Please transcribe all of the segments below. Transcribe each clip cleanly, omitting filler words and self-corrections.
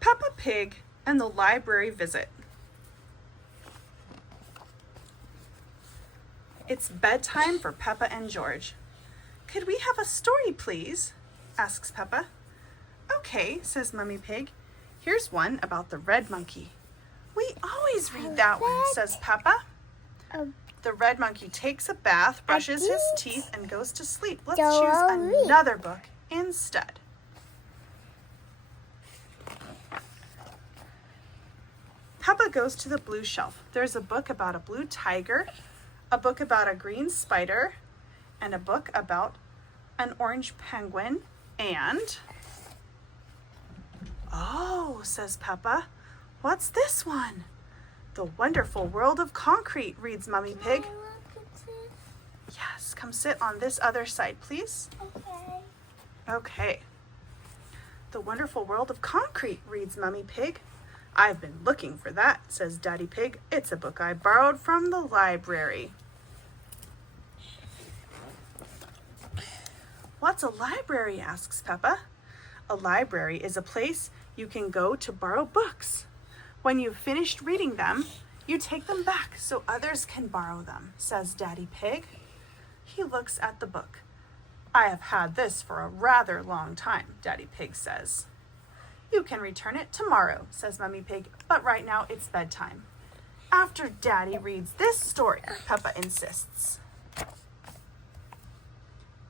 Peppa Pig and the library visit. It's bedtime for Peppa and George. Could we have a story, please? Asks Peppa. Okay, says Mummy Pig. Here's one about the red monkey. We always read that one, says Peppa. The red monkey takes a bath, brushes his teeth, and goes to sleep. Let's choose another book instead. Peppa goes to the blue shelf. There's a book about a blue tiger, a book about a green spider, and a book about an orange penguin, and... Oh, says Peppa, what's this one? The Wonderful World of Concrete, reads Mummy Pig. Yes, come sit on this other side, please. Okay. The Wonderful World of Concrete, reads Mummy Pig. I've been looking for that, says Daddy Pig. It's a book I borrowed from the library. What's a library? Asks Peppa. A library is a place you can go to borrow books. When you've finished reading them, you take them back so others can borrow them, says Daddy Pig. He looks at the book. I have had this for a rather long time, Daddy Pig says. You can return it tomorrow, says Mummy Pig, but right now it's bedtime. After Daddy reads this story, Peppa insists.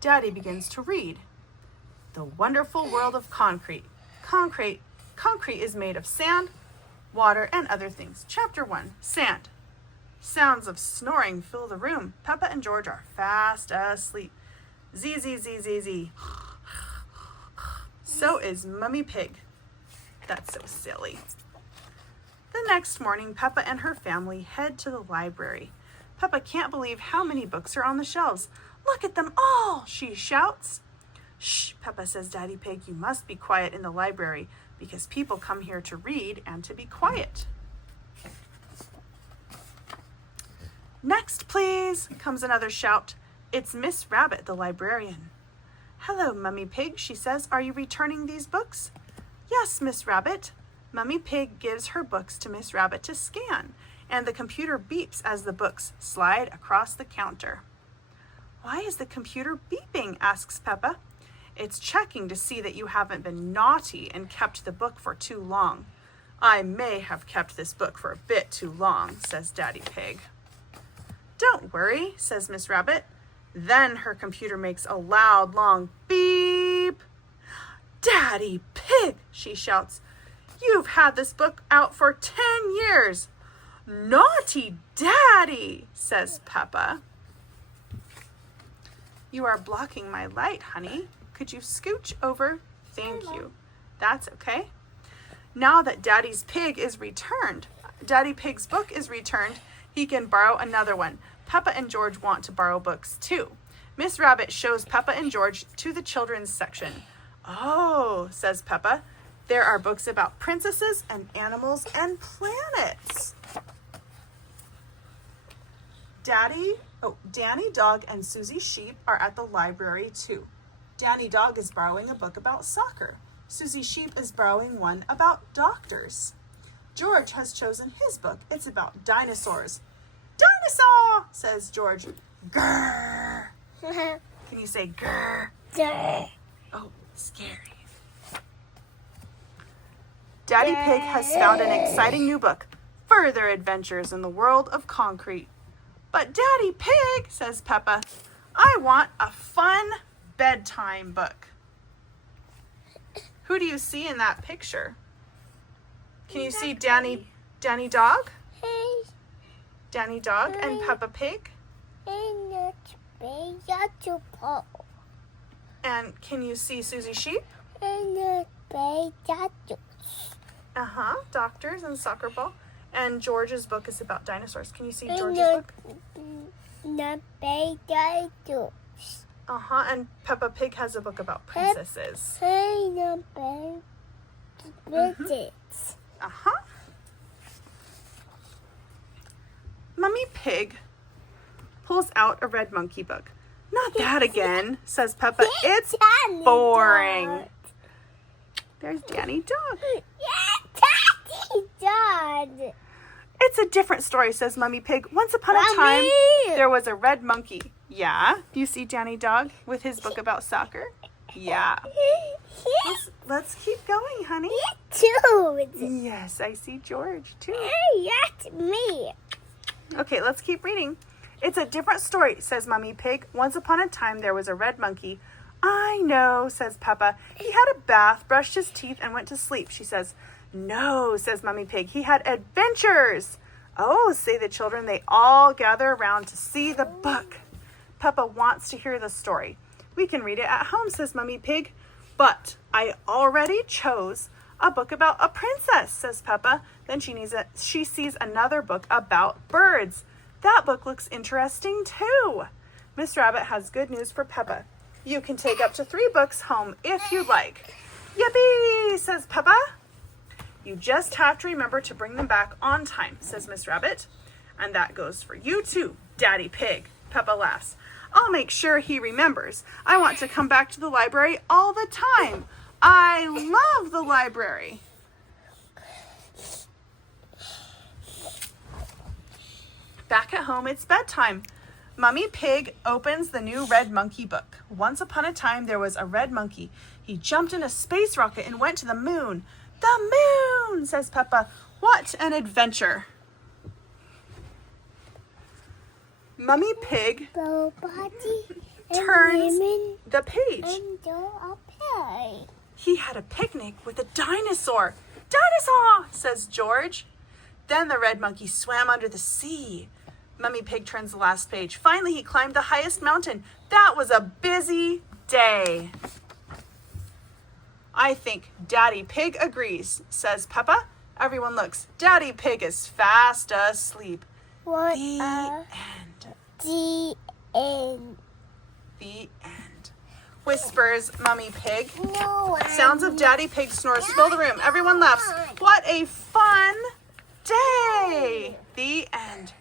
Daddy begins to read. The Wonderful World of Concrete. Concrete is made of sand, water, and other things. Chapter 1, Sand. Sounds of snoring fill the room. Peppa and George are fast asleep. Zee, zee, zee, zee, zee. So is Mummy Pig. That's so silly. The next morning, Peppa and her family head to the library. Peppa can't believe how many books are on the shelves. Look at them all, she shouts. Shh, Peppa, says Daddy Pig, you must be quiet in the library because people come here to read and to be quiet. Next, please, comes another shout. It's Miss Rabbit, the librarian. Hello, Mummy Pig, she says. Are you returning these books? Yes, Miss Rabbit. Mummy Pig gives her books to Miss Rabbit to scan, and the computer beeps as the books slide across the counter. Why is the computer beeping? Asks Peppa. It's checking to see that you haven't been naughty and kept the book for too long. I may have kept this book for a bit too long, says Daddy Pig. Don't worry, says Miss Rabbit. Then her computer makes a loud, long beep. Daddy Pig, she shouts. You've had this book out for 10 years. Naughty Daddy, says Peppa. You are blocking my light, honey. Could you scooch over? Thank you. That's okay. Now that Daddy Pig's book is returned, he can borrow another one. Peppa and George want to borrow books too. Miss Rabbit shows Peppa and George to the children's section. Oh, says Peppa, there are books about princesses and animals and planets. Danny Dog and Susie Sheep are at the library too. Danny Dog is borrowing a book about soccer. Susie Sheep is borrowing one about doctors. George has chosen his book. It's about dinosaurs. Dinosaur, says George. Grrr. Can you say grrr? Grrr. Oh, scary. Daddy Pig has found an exciting new book, Further Adventures in the World of Concrete. But Daddy Pig, says Peppa, I want a fun bedtime book. Who do you see in that picture? Can you see Danny Dog? Hey. Danny Dog and Peppa Pig? And can you see Susie Sheep? Doctors and soccer ball. And George's book is about dinosaurs. Can you see George's book? And Peppa Pig has a book about princesses. Mummy Pig pulls out a red monkey book. Not that again, says Peppa. It's boring. There's Danny Dog. It's a different story, says Mummy Pig. Once upon a time, there was a red monkey. Yeah? You see Danny Dog with his book about soccer? Yeah. Let's keep going, honey. Too. Yes, I see George, too. That's me. Okay, let's keep reading. It's a different story, says Mummy Pig. Once upon a time, there was a red monkey. I know, says Peppa. He had a bath, brushed his teeth, and went to sleep. She says, no, says Mummy Pig. He had adventures. Oh, say the children. They all gather around to see the book. Peppa wants to hear the story. We can read it at home, says Mummy Pig. But I already chose a book about a princess, says Peppa. Then she sees another book about birds. That book looks interesting too. Miss Rabbit has good news for Peppa. You can take up to 3 books home if you'd like. Yippee, says Peppa. You just have to remember to bring them back on time, says Miss Rabbit. And that goes for you too, Daddy Pig. Peppa laughs. I'll make sure he remembers. I want to come back to the library all the time. I love the library. Back at home, it's bedtime. Mummy Pig opens the new Red Monkey book. Once upon a time, there was a red monkey. He jumped in a space rocket and went to the moon. The moon, says Peppa. What an adventure. Mummy Pig turns the page. He had a picnic with a dinosaur. Dinosaur, says George. Then the red monkey swam under the sea. Mummy Pig turns the last page. Finally, he climbed the highest mountain. That was a busy day. I think Daddy Pig agrees, says Peppa. Everyone looks. Daddy Pig is fast asleep. What? The end. The end. The end. Whispers Mummy Pig. No. Sounds of Daddy Pig snores fill the room. Everyone laughs. What a fun day. The end.